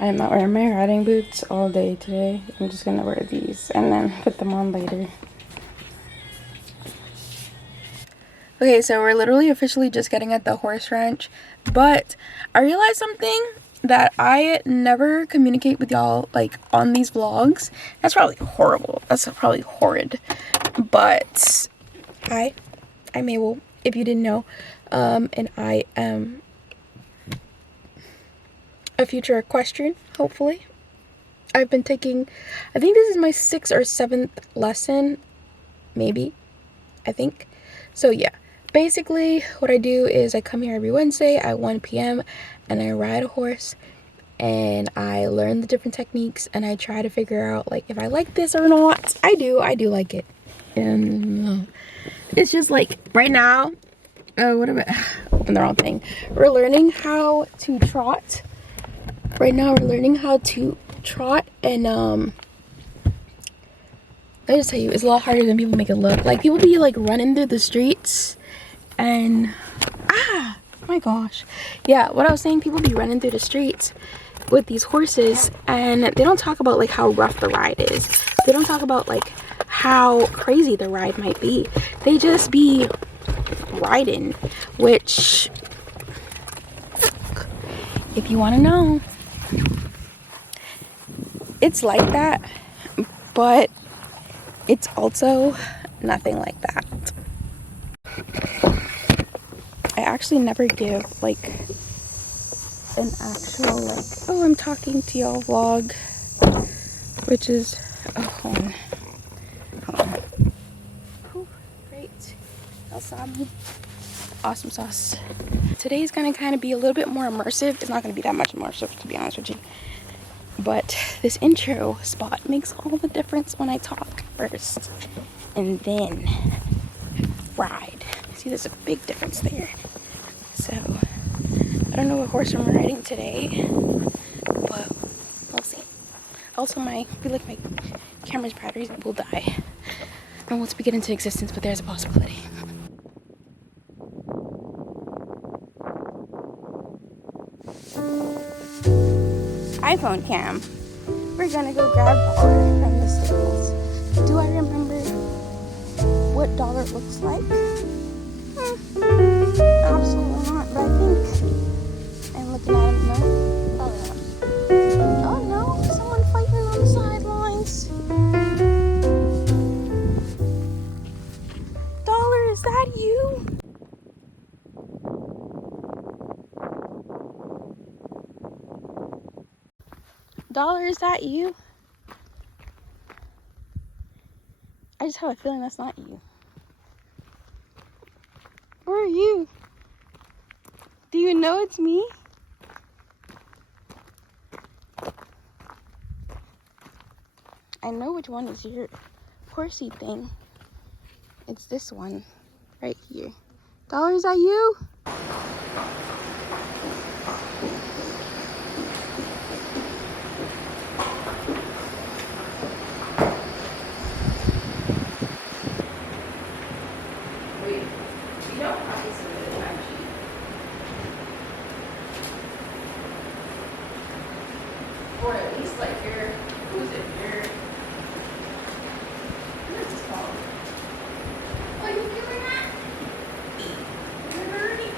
I am not wearing my riding boots all day today. I'm just gonna wear these and then put them on later. Okay, so we're literally officially just getting at the horse ranch, but I realized something that I never communicate with y'all like on these vlogs. That's probably horrible. That's probably horrid. But I'm Mabel, if you didn't know, and I am a future equestrian, hopefully. I've been taking, I think this is my 6th or 7th lesson, maybe, I think. So yeah, basically what I do is I come here every Wednesday at 1 p.m. and I ride a horse and I learn the different techniques and I try to figure out like if I like this or not. I do like it. And it's just like right now, what am I, I'm the wrong thing. We're learning how to trot. Right now we're learning how to trot, and let me just tell you, it's a lot harder than people make it look. Like, people be like running through the streets and my gosh, yeah, what I was saying, people be running through the streets with these horses and they don't talk about like how rough the ride is. They don't talk about like how crazy the ride might be. They just be riding, which, if you want to know, it's like that, but it's also nothing like that. I actually never give like an actual like, oh, I'm talking to y'all vlog, which is, oh, oh, great, wasabi, awesome sauce. Today's gonna kind of be a little bit more immersive. It's not gonna be that much immersive, to be honest with you. But this intro spot makes all the difference when I talk first and then ride. See, there's a big difference there. So, I don't know what horse I'm riding today, but we'll see. Also, I feel like my camera's batteries will die. I won't speak it into existence, but there's a possibility. iPhone cam. We're gonna go grab Dollar from the stables. Do I remember what Dollar looks like? Absolutely not, but I think I'm looking at him. No, probably not. Oh no, someone fighting on the sidelines. Dollar, is that you? Dollar, is that you? I just have a feeling that's not you. Where are you? Do you know it's me? I know which one is your horsey thing. It's this one right here. Dollar, is that you? Or at least like their, who's it, their, what's this called? Oh, you feeling that? You're hurting.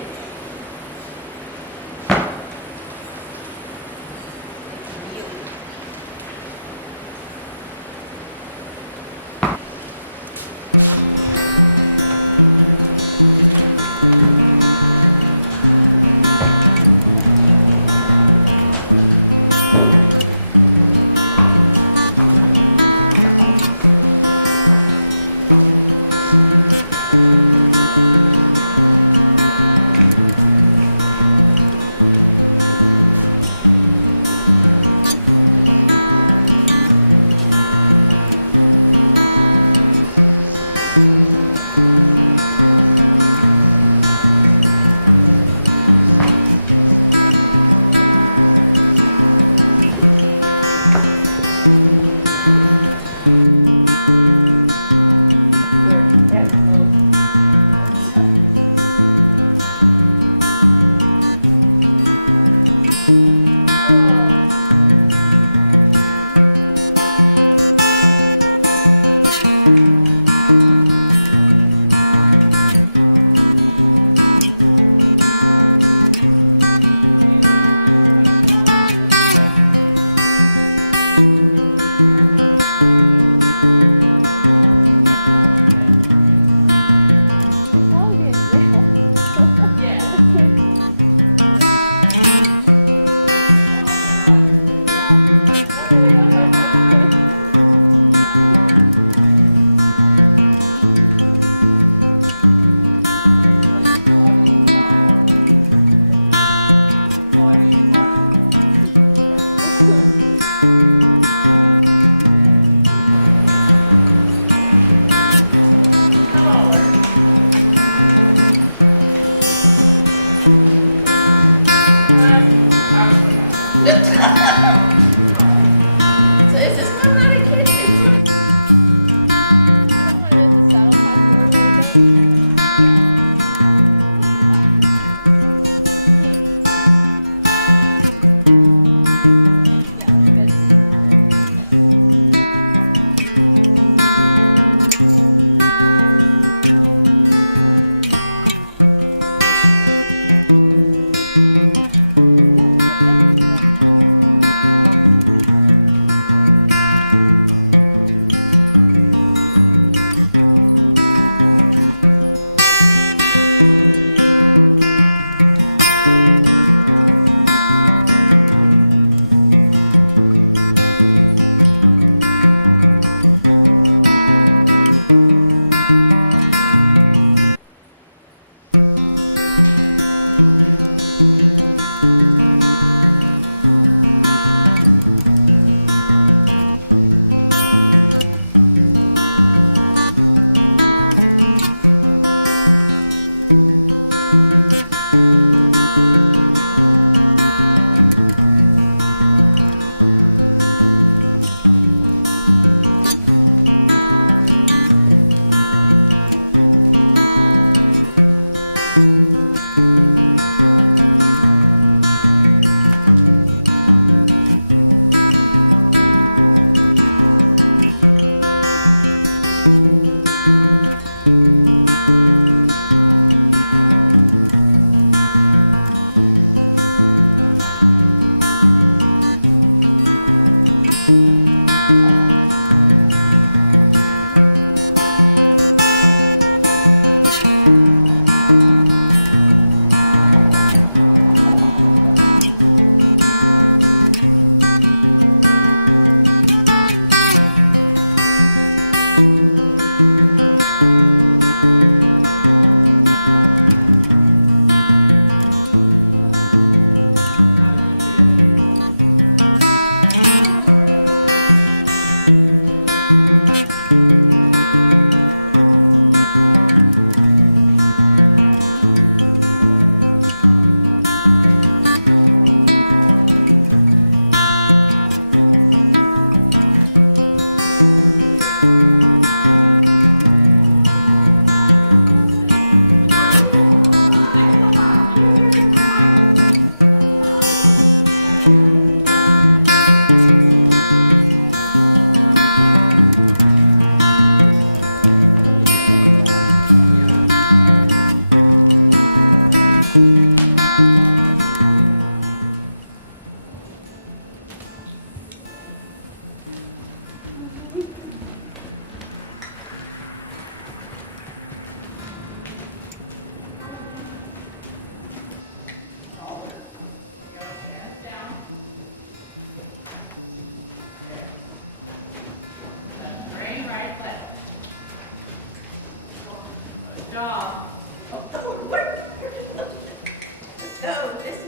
Go this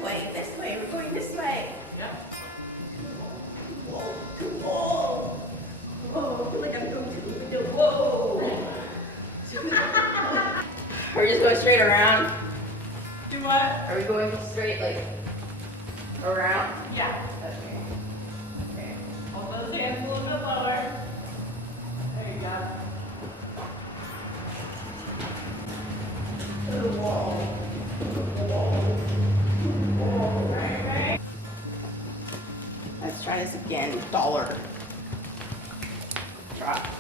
way, we're going this way. Yep. Whoa. Oh, I feel like I'm going to the window. Whoa. We're just going straight around. Do what? Are we going straight, like, around? Yeah. Okay. Hold those hands a little bit lower. There you go. To the wall. Right. Let's try this again with dollar. Trot.